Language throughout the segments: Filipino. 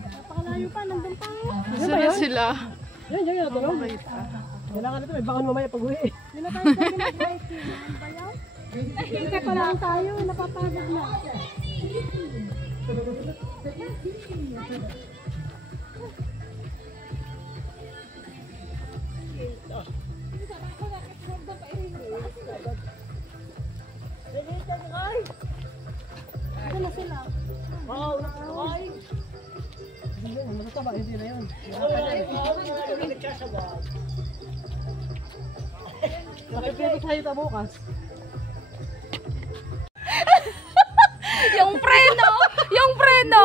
Napakalayo pa, nandun pa. Saan sila? Yan, natulong. Kailangan nito, may baka mamaya pag-uwi. Hindi na tayo pinag-hiking. Ano ba yan? Hindi pa lang tayo, napapagod na. Ito na sila. Wow, nakakay. Masasaba, hindi na yun. Nakipipit tayo ito bukas. Yung preno! Yung preno!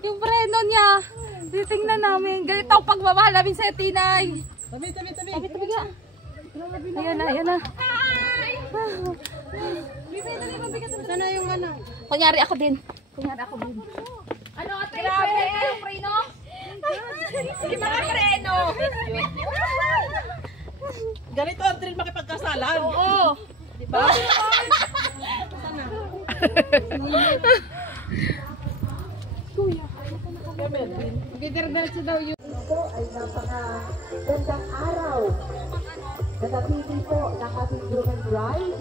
Yung preno niya. Titingnan namin. Ganito ang pagmamahal namin sa Tinay. Tabi. Tabi nga. Ayan na. Sana yung ano? Kunyari ako din. Ano ate? Grabe! Yung preno? Hindi mga preno! Ganito ang drill makipagkasalan. Oo! Diba? Sana. Giderdelso daw yun. Ito ay napakagandang araw. Nanatili po ng ating Human Drive.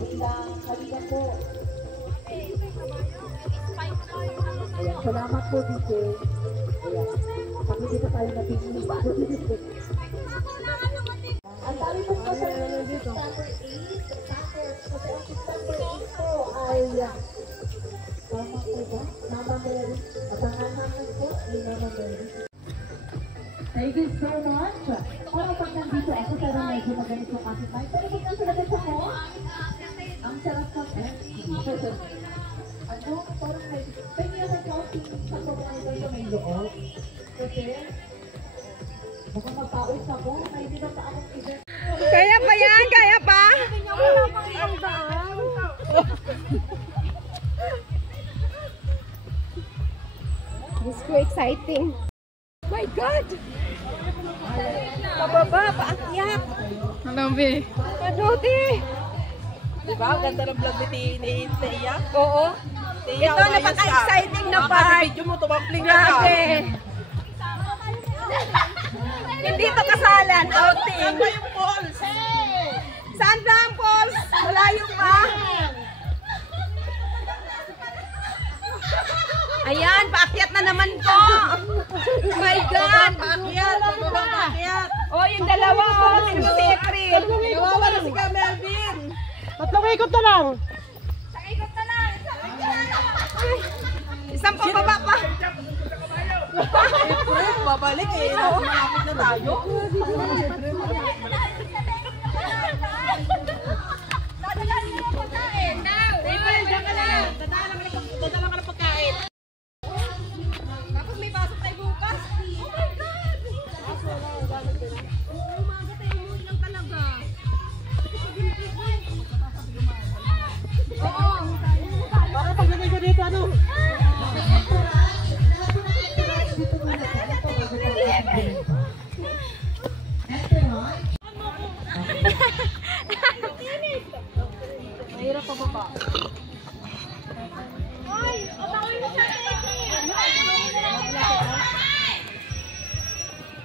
Bilang kanina po. Ayan, salamat po dito. Ayan, pakikita tayo na tingin pa. Ang dami po po sa September 8. September 8 po ay tama po ba? Mama Mary. At ang naman po ay Mama Mary. Thank you so much. Parang pag nandito ako, pero medyo maganit yung aking mic. Pero kung nasa labas ako, ang sarap ka po. Ano? Parang may pwede ako sa pagkakita sa may loob. Kasi, baka magpaos ako. May hindi ba pa akong event? Kaya pa yan? Kaya pa? Wala pang ibang daan. This is so exciting. My God! Pababa, paakyat! Ano, Bi? Ano, Di? Diba? Ganda ng vlog ni Teya. Oo. Ito, napaka-exciting na part. Video mo, tumampling na ka. Grabe! Hindi to kasalan, outing. Saan ba yung falls? Saan ba ang falls? Malayo pa. Ayan, paakyat na naman po. My God! Paakyat. Oh, yung dalawa, oh. Sino si April? Nawawa na si Melvin. Tatlong ikot na lang. Isang pababa pa. April, babalik eh. Malapit na tayo. Dadala ka ng pagkain. Tapos may pasok tayo bukas. Oh my God! Umaga tayo umuwi lang talaga. Oo. Bakit paglagay ko dito ano? Mahirap pa baba.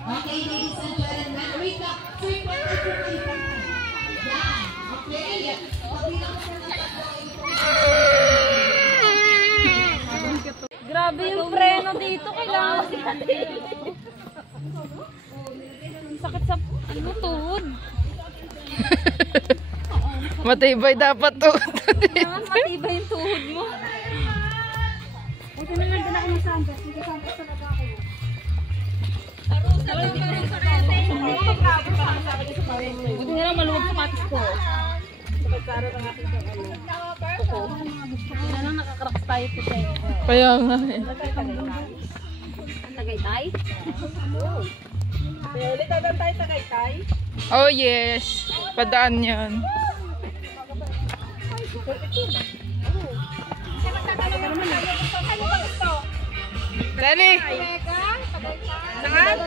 Okay, ladies and gentlemen, wait up. Okay. Grabe yung preno dito. Kailangan sakit sa ano, tuhod. Matibay dapat tuhod. Kailangan matibay yung tuhod mo. Ito na lang din ako ng sandals. Hindi sandals talaga ako. Buti na lang maluwag sapatos ko. Pagkara ng aking ano. Buti na lang nakakraks tayo po tayo. Kaya nga eh. Tagaytay? Kaya ulit dadaan tayo Tagaytay. Oh yes. Padaan yan. Dali. Saan?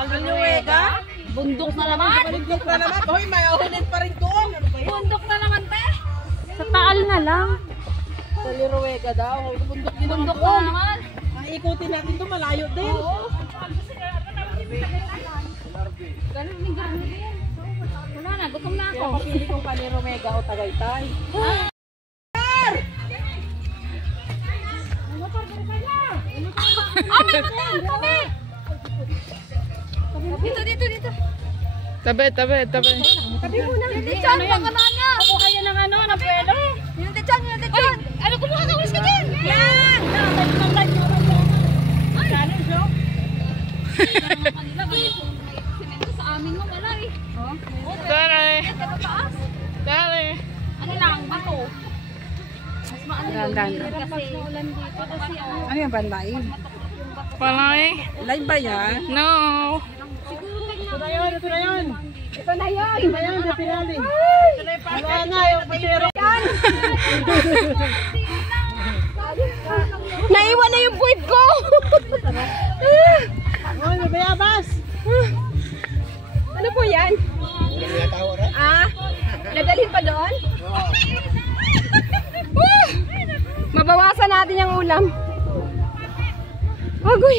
Kaluluwega? Bundok na naman. Bundok na naman. Hoy, may ahulin pa rin doon. Ano ba yun? Bundok na naman, te. Sa Taal na lang. Sa Liruega daw. Bundok din naman Bundok na doon. naman. Ikutin natin to, malayo din. Ganun din, ganun din. Wala na, gutom na Kaya ako. papili kong pa Liruega o Tagaytay. Kami! Dito, dito, dito. Tabi, tabi, tabi. Tabi muna. Yung lechon, pangalan niya. Kukuha yan ng ano, ng pwelo. Yung lechon, yung lechon. Ano, kumuha ka, walis ka dyan. Yan! Challenge, oh. Kanila, may simento sa amin mo, wala eh. Tari. Taas. Tari. Ano lang, bato. Mas maano yun. Kasi ulan dito kasi Ano yung bandai? Palay. Live ba yan? No. Ito na yun, ito na yun. ito na yun. Ito na yun, sa pinali. Wala na yung pasero. Naiwan na yung puwit ko. Oh, nabayabas. Ano po yan? Ah, nadalhin pa doon? Mabawasan natin yung ulam. Agoy.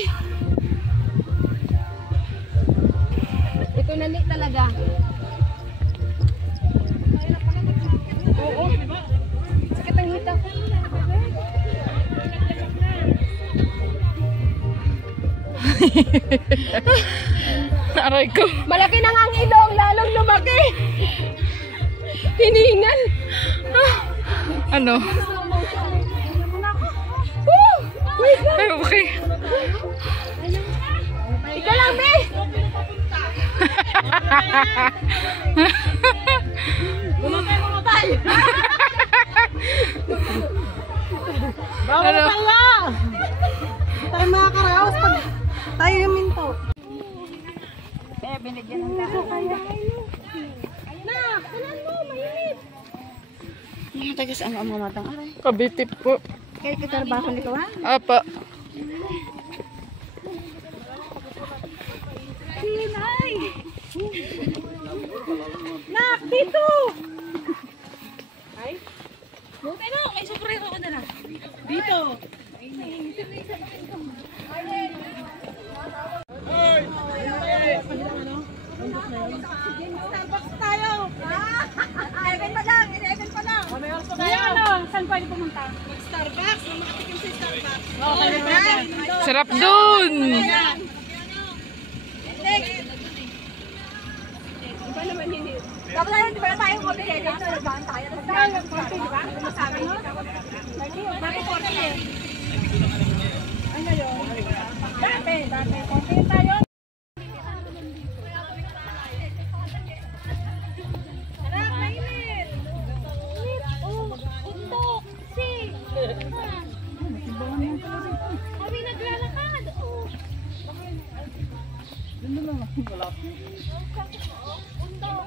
Ito na talaga. Oo. Sakit ang hita ko. Aray ko. Malaki na nga ang ilong, lalong lumaki. Hiningal. Ah. Ano? Woo! Wait lang. Ay, okay. Ika lang, be. Bumatay! Bawal Ano? tayo! Tayo mga karaos pag tayo yung minto. Binigyan ng daan. Mga tagas ang matang aray. Kabitip po. Kaya kitarbaho ni ko ha? Apa. Sinay! Nak, dito! Buti na, may sombrero ko na lang. Dito! Starbucks tayo. 11 pa lang, 11 pa lang. May oras pa tayo. Saan pwede pumunta? Starbucks, makatikim sa Starbucks. Sarap dun. Tapos na yun, di ba na tayong kopi dito? Nagbahan tayo. Tapos tayo, kopi, di ba? Masabi. Bakit kopi eh? Ano yun? Dati. Kopi tayo. Anak, mainit. Oh, untok. Si. Kami naglalakad. Oh. Untok.